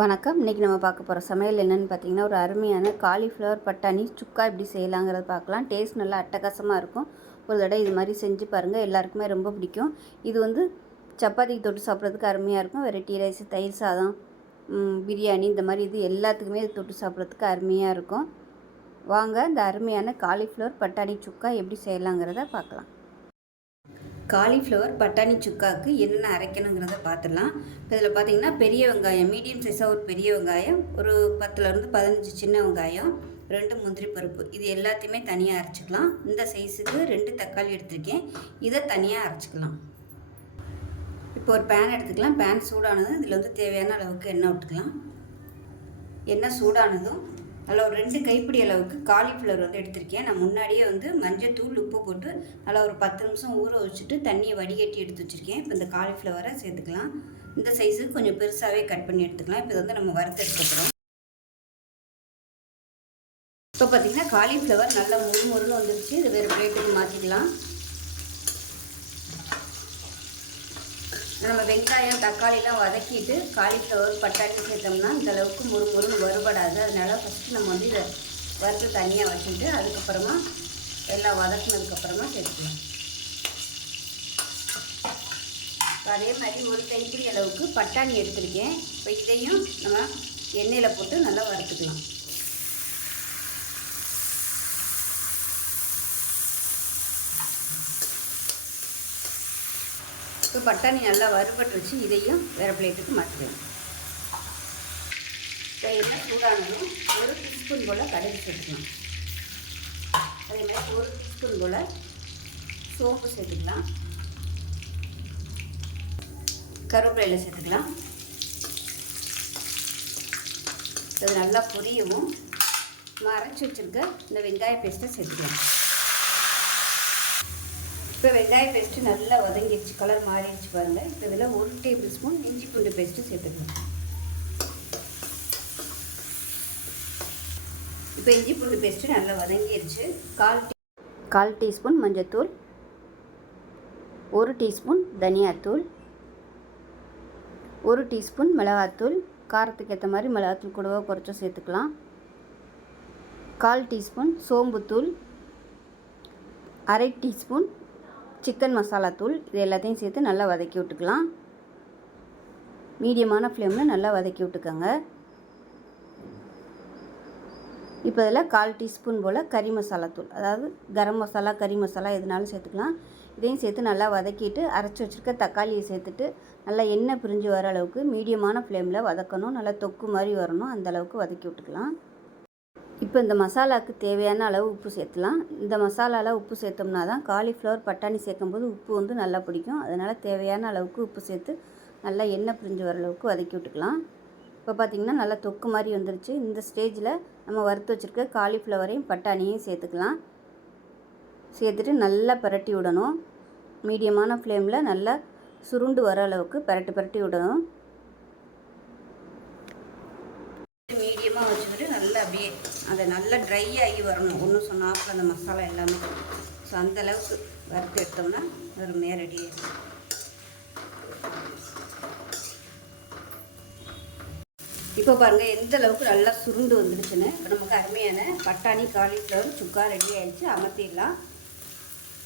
வணக்கம். இன்றைக்கி நம்ம பார்க்க போகிற சமையல் என்னென்னு பார்த்தீங்கன்னா ஒரு அருமையான காலிஃப்ளவர் பட்டாணி சுக்கா எப்படி செய்யலாங்கிறத பார்க்கலாம். டேஸ்ட் நல்லா அட்டகாசமாக இருக்கும். ஒரு தடவை இது மாதிரி செஞ்சு பாருங்கள் எல்லாருக்குமே ரொம்ப பிடிக்கும். இது வந்து சப்பாத்திக்கு தொட்டு சாப்பிட்றதுக்கு அருமையாக இருக்கும். வெரைட்டி ரைஸ் தயிர் சாதம் பிரியாணி இந்த மாதிரி இது எல்லாத்துக்குமே இது தொட்டு சாப்பிட்றதுக்கு அருமையாக இருக்கும். வாங்க இந்த அருமையான காலிஃப்ளவர் பட்டாணி சுக்கா எப்படி செய்யலாங்கிறத பார்க்கலாம். காலிஃப்ளவர் பட்டாணி சுக்காவுக்கு என்னென்ன அரைக்கணுங்கிறத பார்த்துடலாம். இப்போ இதில் பார்த்தீங்கன்னா பெரிய வெங்காயம் மீடியம் சைஸாக ஒரு பெரிய வெங்காயம் ஒரு பத்துலேருந்து பதினஞ்சு சின்ன வெங்காயம் ரெண்டு முந்திரி பருப்பு. இது எல்லாத்தையுமே தனியாக அரைச்சிக்கலாம். இந்த சைஸுக்கு ரெண்டு தக்காளி எடுத்திருக்கேன். இதை தனியாக அரைச்சிக்கலாம். இப்போ ஒரு பேன் எடுத்துக்கலாம். பேன் சூடானதும் இதில் வந்து தேவையான அளவுக்கு எண்ணெய் விட்டுக்கலாம். எண்ணெய் சூடானதும் நல்லா ஒரு ரெண்டு கைப்பிடி அளவுக்கு காலிஃப்ளவர் வந்து எடுத்திருக்கேன். நான் முன்னாடியே வந்து மஞ்சள் தூள் உப்பு போட்டு நல்லா ஒரு பத்து நிமிஷம் ஊற வச்சுட்டு தண்ணியை வடிகட்டி எடுத்து வச்சுருக்கேன். இப்போ இந்த காலிஃப்ளவரை சேர்த்துக்கலாம். இந்த சைஸுக்கு கொஞ்சம் பெருசாகவே கட் பண்ணி எடுத்துக்கலாம். இப்போ வந்து நம்ம வறுத்து எடுத்துக்கிறோம் இப்போ பார்த்தீங்கன்னா காலிஃப்ளவர் நல்லா முறு முருன்னு வந்துருச்சு. இது வேறு பிளேட்டுக்கு மாற்றிக்கலாம். நம்ம வெங்காயம் தக்காளிலாம் வதக்கிட்டு காலிஃப்ளவர் பட்டாணி சேர்த்தோம்னா இந்தளவுக்கு அளவுக்கு வருபடாது அதனால் அதனால ஃபஸ்ட்டு நம்ம வந்து இதை வறுத்து தனியாக வச்சுட்டு அதுக்கப்புறமா எல்லாம் வதக்குனதுக்கப்புறமா சேர்த்துக்கலாம். அதே மாதிரி ஒரு கைப்பிடி அளவுக்கு பட்டாணி எடுத்திருக்கேன். இப்போ இதையும் நம்ம எண்ணெயில் போட்டு நல்லா வறுத்துக்கலாம். இப்போ பட்டாணி நல்லா வறுபட்டுருச்சு இதையும் வேறு பிளேட்டுக்கு மாற்றிக்கலாம் இப்போ எண்ணெய் சூடானதும் ஒரு டீஸ்பூன் போல் கடுகு சேர்த்துக்கலாம். அதே மாதிரி ஒரு டீஸ்பூன் போல் சோப்பு சேர்த்துக்கலாம். கருவேப்பிலையில் சேர்த்துக்கலாம். இது நல்லா பொரியவும். மறைச்சி வச்சுருக்க இந்த வெங்காய பேஸ்ட்டை சேர்த்துக்கலாம். இப்போ வெங்காய பேஸ்ட்டு நல்லா வதங்கிடுச்சு கலர் மாறிடுச்சு பாருங்கள் இப்போ இதில் ஒரு டேபிள் ஸ்பூன் இஞ்சி பூண்டு பேஸ்ட்டு சேர்த்துக்கலாம். இப்போ இஞ்சி பூண்டு பேஸ்ட்டு நல்லா வதங்கிடுச்சு. கால் டீ கால் டீஸ்பூன் மஞ்சத்தூள் ஒரு டீஸ்பூன் தனியாத்தூள் ஒரு டீஸ்பூன் மிளகாத்தூள். காரத்துக்கு ஏற்ற மாதிரி மிளகாத்தூள் கூடவோ குறைச்சோ சேர்த்துக்கலாம். கால் டீஸ்பூன் சோம்புத்தூள் அரை டீஸ்பூன் சிக்கன் மசாலா தூள் இது எல்லாத்தையும் சேர்த்து நல்லா வதக்கி விட்டுக்கலாம். மீடியமான ஃப்ளேமில் நல்லா வதக்கி விட்டுக்கோங்க. இப்போ இதில் கால் டீஸ்பூன் போல் கறி மசாலா தூள் அதாவது கரம் மசாலா கறி மசாலா எதுனாலும் சேர்த்துக்கலாம். இதையும் சேர்த்து நல்லா வதக்கிட்டு அரைச்சி வச்சுருக்க தக்காளியை சேர்த்துட்டு நல்லா எண்ணெய் பிரிஞ்சு வர அளவுக்கு மீடியமான ஃப்ளேமில் வதக்கணும். நல்லா தொக்கு மாதிரி வரணும். அந்த அளவுக்கு வதக்கி விட்டுக்கலாம். இப்போ இந்த மசாலாவுக்கு தேவையான அளவு உப்பு சேர்த்துலாம். இந்த மசாலாவில் உப்பு சேர்த்தோம்னா தான் காலிஃப்ளவர் பட்டாணி சேர்க்கும்போது உப்பு வந்து நல்லா பிடிக்கும். அதனால் தேவையான அளவுக்கு உப்பு சேர்த்து நல்லா எண்ணெய் பிரிஞ்சு வர அளவுக்கு வதக்கி விட்டுக்கலாம். இப்போ பார்த்திங்கன்னா நல்லா தொக்கு மாதிரி வந்துருச்சு. இந்த ஸ்டேஜில் நம்ம வறுத்து வச்சுருக்க காலிஃப்ளவரையும் பட்டாணியும் சேர்த்துக்கலாம். சேர்த்துட்டு நல்லா பரட்டி விடணும். மீடியமான ஃப்ளேமில் நல்லா சுருண்டு வர அளவுக்கு பரட்டி பரட்டி விடணும். நல்லா அப்படியே அதை நல்லா ட்ரை ஆகி வரணும். ஒன்றும் சொன்னாப்பில் அந்த மசாலா எல்லாமே. ஸோ அந்தளவுக்கு வறுத்து எடுத்தோம்னா அருமையாக ரெடி ஆகிடும் இப்போ பாருங்கள் எந்த அளவுக்கு நல்லா சுருண்டு வந்துடுச்சுன்னு. இப்போ நமக்கு அருமையான பட்டாணி காலிஃப்ளவர் சுக்கா ரெடி ஆகிடுச்சு அமர்த்திடலாம்.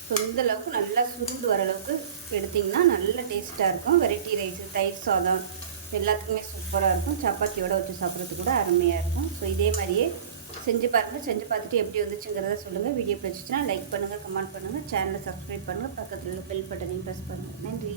ஸோ இந்த அளவுக்கு நல்லா சுருண்டு வர அளவுக்கு எடுத்திங்கன்னா நல்ல டேஸ்ட்டாக இருக்கும். வெரைட்டி ரைஸு தயிர் சாதம் எல்லாத்துக்குமே சூப்பராக இருக்கும். சப்பாத்தியோட வச்சு சாப்பிட்றதுக்கு கூட அருமையாக இருக்கும். ஸோ இதே மாதிரியே செஞ்சு பாருங்கள் செஞ்சு பார்த்துட்டு எப்படி வந்துச்சுங்கிறத சொல்லுங்கள் வீடியோ பிடிச்சிச்சின்னா லைக் பண்ணுங்கள் கமெண்ட் பண்ணுங்கள் சேனலை சப்ஸ்கிரைப் பண்ணுங்கள் பக்கத்தில் உள்ள பெல் பட்டனையும் ப்ரெஸ் பண்ணுங்கள் நன்றி.